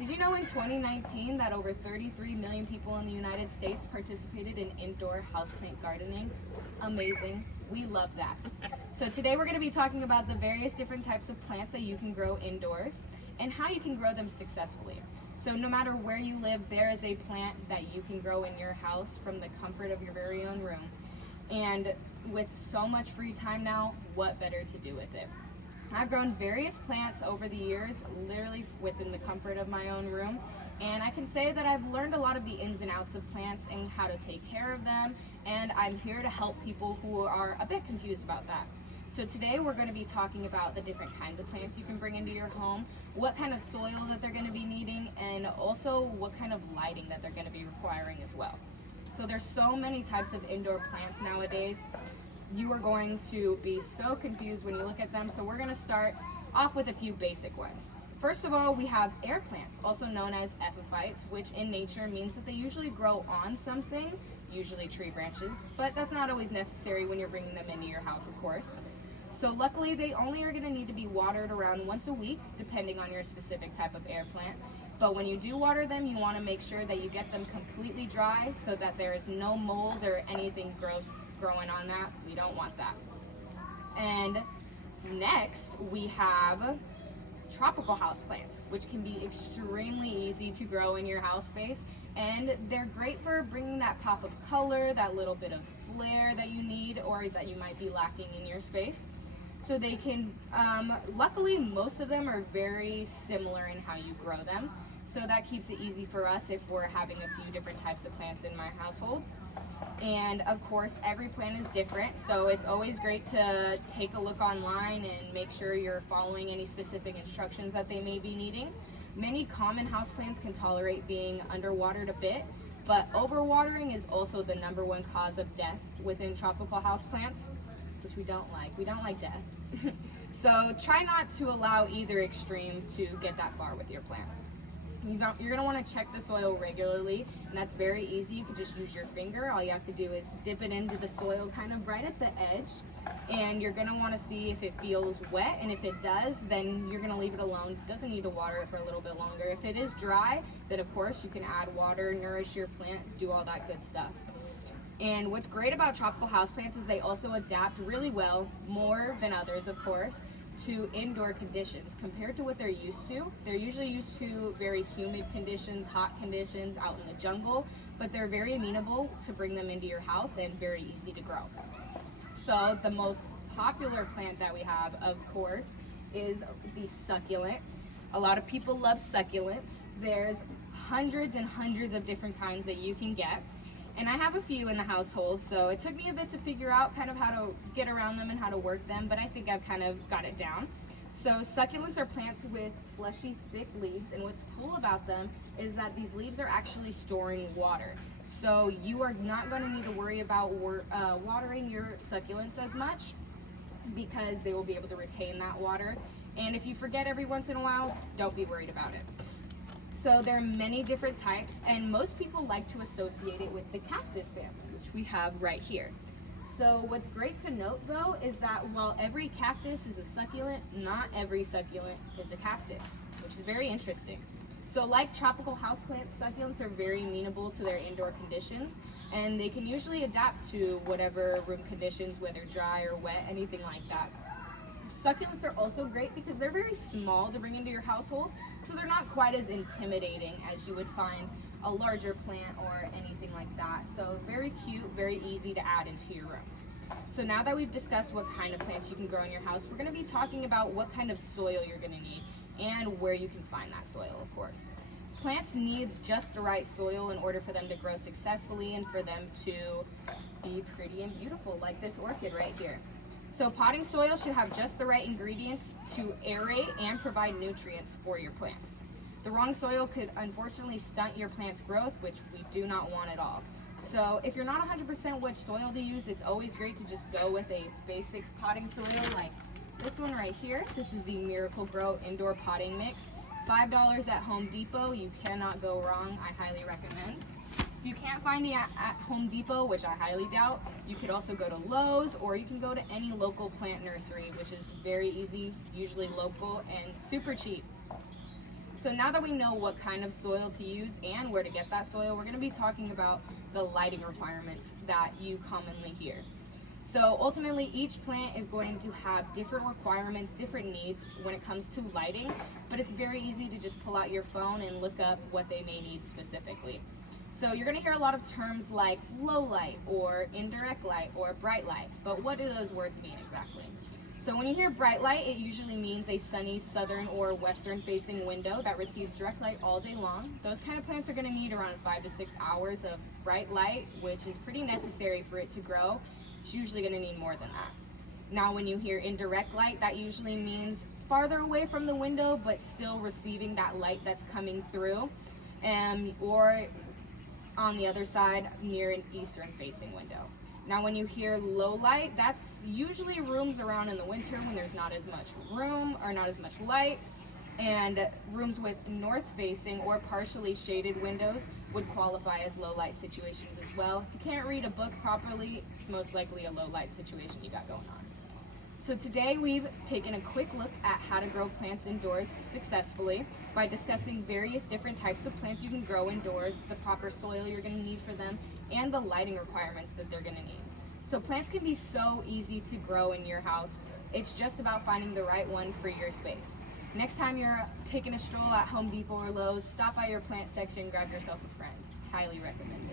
Did you know in 2019 that over 33 million people in the United States participated in indoor houseplant gardening? Amazing. We love that. So today we're going to be talking about the various different types of plants that you can grow indoors and how you can grow them successfully. So no matter where you live, there is a plant that you can grow in your house from the comfort of your very own room. And with so much free time now, what better to do with it? I've grown various plants over the years, literally within the comfort of my own room. And I can say that I've learned a lot of the ins and outs of plants and how to take care of them. And I'm here to help people who are a bit confused about that. So today we're going to be talking about the different kinds of plants you can bring into your home, what kind of soil that they're going to be needing, and also what kind of lighting that they're going to be requiring as well. So there's so many types of indoor plants nowadays. You are going to be so confused when you look at them, so we're going to start off with a few basic ones. First of all, we have air plants, also known as epiphytes, which in nature means that they usually grow on something, usually tree branches, but that's not always necessary when you're bringing them into your house, of course. So luckily, they only are going to need to be watered around once a week, depending on your specific type of air plant. But when you do water them, you want to make sure that you get them completely dry so that there is no mold or anything gross growing on that. We don't want that. And next, we have tropical houseplants, which can be extremely easy to grow in your house space. And they're great for bringing that pop of color, that little bit of flair that you need or that you might be lacking in your space. So they can, luckily most of them are very similar in how you grow them. So that keeps it easy for us if we're having a few different types of plants in my household. And of course, every plant is different, so it's always great to take a look online and make sure you're following any specific instructions that they may be needing. Many common houseplants can tolerate being underwatered a bit, but overwatering is also the #1 cause of death within tropical houseplants, which we don't like. We don't like death. So try not to allow either extreme to get that far with your plant. You're going to want to check the soil regularly, and that's very easy. You can just use your finger. All you have to do is dip it into the soil kind of right at the edge, and you're going to want to see if it feels wet, and if it does, then you're going to leave it alone. It doesn't need to water it for a little bit longer. If it is dry, then of course you can add water, nourish your plant, do all that good stuff. And what's great about tropical houseplants is they also adapt really well, more than others of course, to indoor conditions compared to what they're used to. They're usually used to very humid conditions, hot conditions out in the jungle, but they're very amenable to bring them into your house and very easy to grow. So the most popular plant that we have, of course, is the succulent. A lot of people love succulents. There's hundreds and hundreds of different kinds that you can get. And I have a few in the household, so it took me a bit to figure out kind of how to get around them and how to work them, but I think I've kind of got it down. So succulents are plants with fleshy, thick leaves, and what's cool about them is that these leaves are actually storing water. So you are not going to need to worry about watering your succulents as much because they will be able to retain that water. And if you forget every once in a while, don't be worried about it. So there are many different types, and most people like to associate it with the cactus family, which we have right here. So what's great to note though is that while every cactus is a succulent, not every succulent is a cactus, which is very interesting. So like tropical houseplants, succulents are very amenable to their indoor conditions, and they can usually adapt to whatever room conditions, whether dry or wet, anything like that. Succulents are also great because they're very small to bring into your household, so they're not quite as intimidating as you would find a larger plant or anything like that. So very cute, very easy to add into your room. So now that we've discussed what kind of plants you can grow in your house, we're going to be talking about what kind of soil you're going to need and where you can find that soil, of course. Plants need just the right soil in order for them to grow successfully and for them to be pretty and beautiful, like this orchid right here. So potting soil should have just the right ingredients to aerate and provide nutrients for your plants. The wrong soil could unfortunately stunt your plant's growth, which we do not want at all. So if you're not 100% which soil to use, it's always great to just go with a basic potting soil like this one right here. This is the Miracle-Gro Indoor Potting Mix. $5 at Home Depot. You cannot go wrong. I highly recommend. If you can't find it at Home Depot, which I highly doubt, you could also go to Lowe's, or you can go to any local plant nursery, which is very easy, usually local, and super cheap. So now that we know what kind of soil to use and where to get that soil, we're going to be talking about the lighting requirements that you commonly hear. So ultimately, each plant is going to have different requirements, different needs when it comes to lighting, but it's very easy to just pull out your phone and look up what they may need specifically. So you're going to hear a lot of terms like low light or indirect light or bright light, but what do those words mean exactly? So when you hear bright light, it usually means a sunny southern or western facing window that receives direct light all day long. Those kind of plants are going to need around 5 to 6 hours of bright light, which is pretty necessary for it to grow. It's usually going to need more than that. Now when you hear indirect light, that usually means farther away from the window but still receiving that light that's coming through, or on the other side near an eastern facing window. Now when you hear low light, that's usually rooms around in the winter when there's not as much room or not as much light, and rooms with north facing or partially shaded windows would qualify as low light situations as well. If you can't read a book properly, it's most likely a low light situation you got going on. So today we've taken a quick look at how to grow plants indoors successfully by discussing various different types of plants you can grow indoors, the proper soil you're going to need for them, and the lighting requirements that they're going to need. So plants can be so easy to grow in your house. It's just about finding the right one for your space. Next time you're taking a stroll at Home Depot or Lowe's, stop by your plant section, grab yourself a friend. Highly recommended.